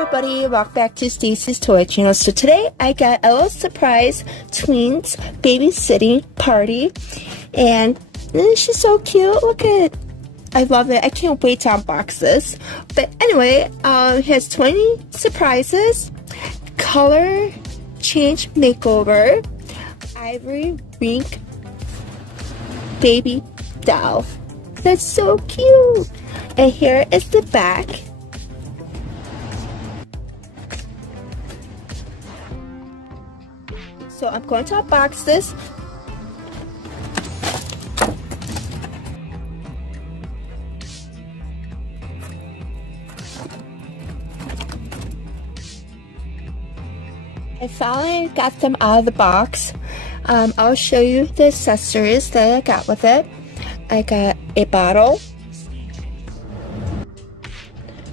everybody, welcome back to Stacy's Toy Channel. So today I got a little surprise tweens babysitting party, and she's so cute. Look at it. I love it. I can't wait to unbox this. But anyway, it has 20 surprises, color change makeover, ivory rink baby doll. That's so cute. And here is the back. So I'm going to unbox this. I finally got them out of the box. I'll show you the accessories that I got with it. I got a bottle,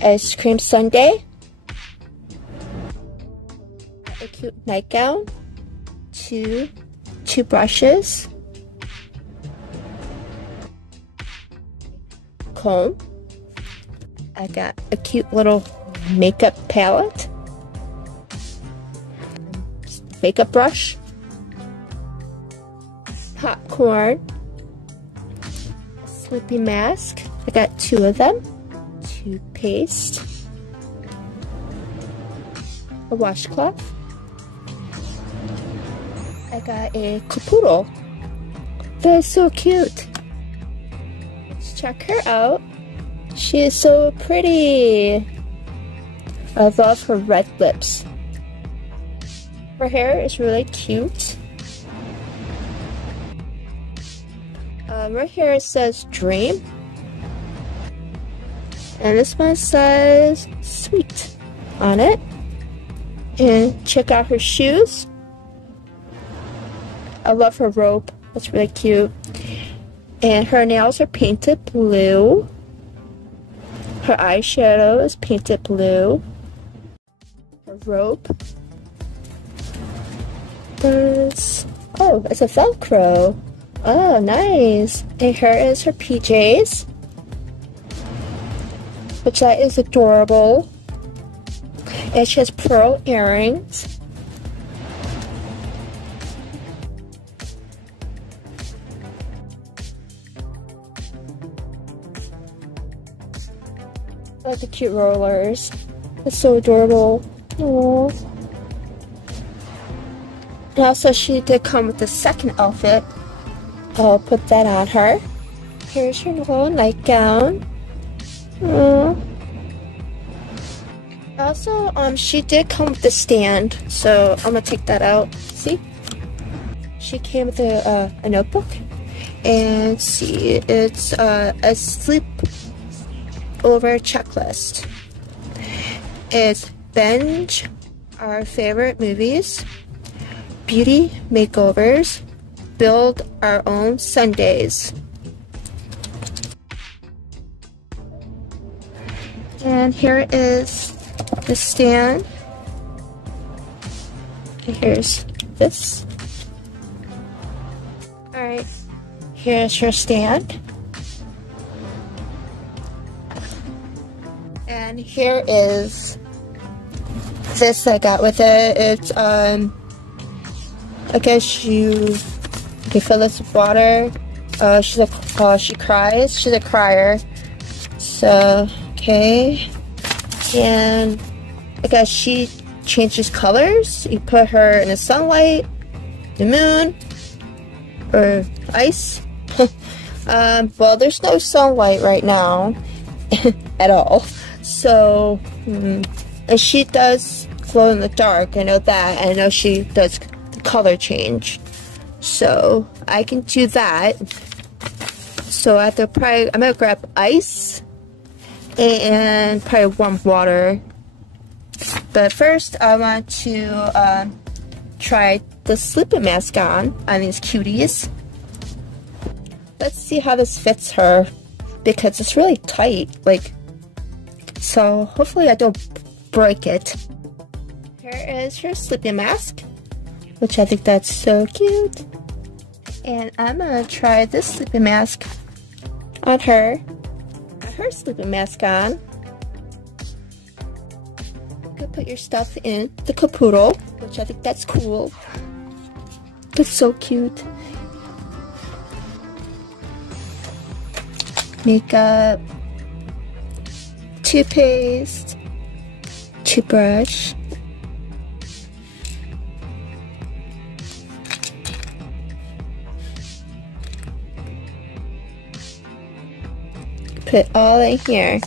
ice cream sundae, a cute nightgown, two brushes, comb. I got a cute little makeup palette, makeup brush, popcorn, sleeping mask. I got 2 of them, toothpaste, a washcloth. I got a capoodle. That's so cute. Let's check her out. She is so pretty. I love her red lips. Her hair is really cute. Right here it says dream. And this one says sweet on it. And check out her shoes. I love her robe. That's really cute. And her nails are painted blue. Her eyeshadow is painted blue. Her robe. It's a Velcro. Oh, nice. And here is her PJs, which that is adorable. And she has pearl earrings. I like the cute rollers. It's so adorable. Aww. And also, she did come with the second outfit. I'll put that on her. Here's her little nightgown. Aww. Also, she did come with the stand, so I'm gonna take that out. See? She came with a notebook, and see, it's a sleepover checklist. It's binge our favorite movies, beauty makeovers, build our own Sundays. And here is the stand. And here's this. Alright, here's her stand. And here is this I got with it. It's I guess you can fill this with water. She cries. She's a crier. So, okay. And I guess she changes colors. You put her in the sunlight, the moon, or ice. Well, there's no sunlight right now at all. So, and she does glow in the dark. I know that. I know she does the color change. So I can do that. So I'm gonna grab ice and probably warm water. But first I want to try the sleeping mask on these cuties. Let's see how this fits her, because it's really tight, so hopefully I don't break it. Here is her sleeping mask, which I think that's so cute. And I'm gonna try this sleeping mask on her. Her sleeping mask on. could put your stuff in the capoodle, which I think that's cool. It's so cute. Makeup, toothpaste, toothbrush, put it all in here.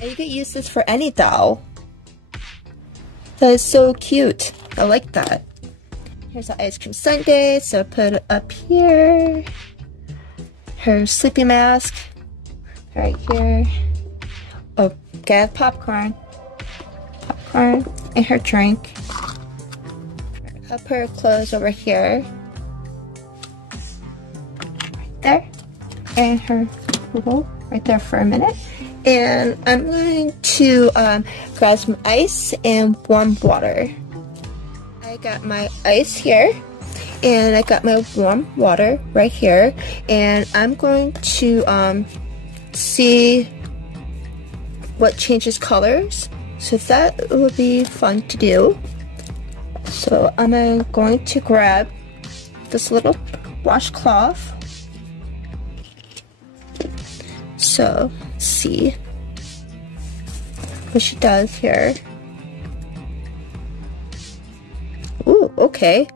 And you could use this for any doll. That is so cute. I like that. Here's the ice cream sundae, so put it up here. Her sleeping mask, right here. Oh, get popcorn. Popcorn, and her drink. I'll put her clothes over here. Right there. And her poodle right there for a minute. And I'm going to grab some ice and warm water. I got my ice here, and I got my warm water right here, and I'm going to see what changes colors, so that would be fun to do. So I'm going to grab this little washcloth. So, let's see what she does here. Ooh, okay.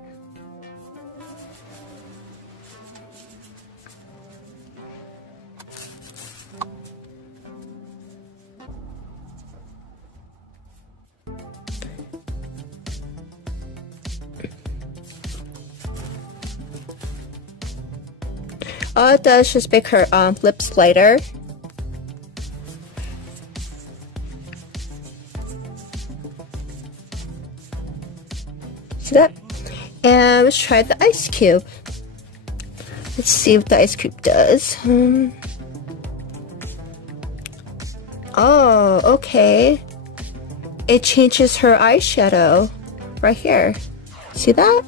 All it does is just make her lips lighter. See that? And let's try the ice cube. Let's see what the ice cube does. Oh, okay. It changes her eyeshadow right here. See that?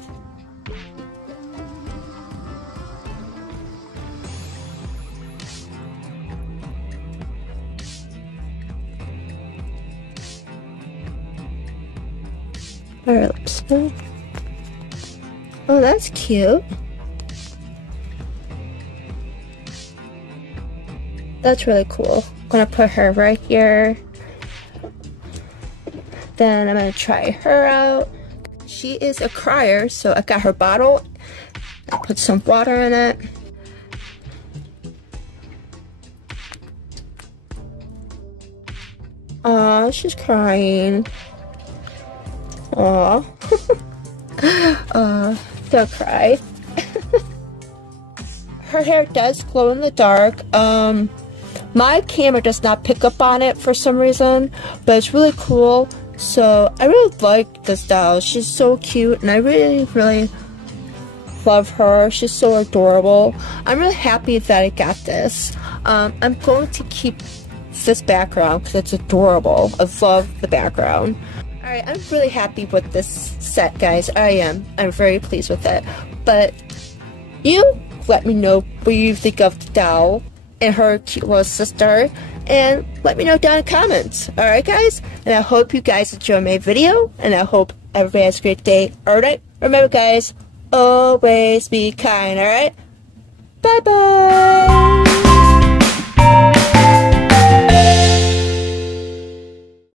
Her lips. Oh, that's cute. That's really cool. I'm gonna put her right here. Then I'm gonna try her out. She is a crier, so I got her bottle. I put some water in it. Oh, she's crying. Aw. Don't cry. Her hair does glow in the dark. My camera does not pick up on it for some reason, but it's really cool. So I really like this doll. She's so cute, and I really, really love her. She's so adorable. I'm really happy that I got this. I'm going to keep this background because it's adorable. I love the background. Alright, I'm really happy with this set, guys. I am. I'm very pleased with it. But you let me know what you think of the doll and her cute little sister, and let me know down in the comments. Alright, guys? And I hope you guys enjoyed my video, and I hope everybody has a great day. Alright? Remember, guys, always be kind, alright? Bye-bye!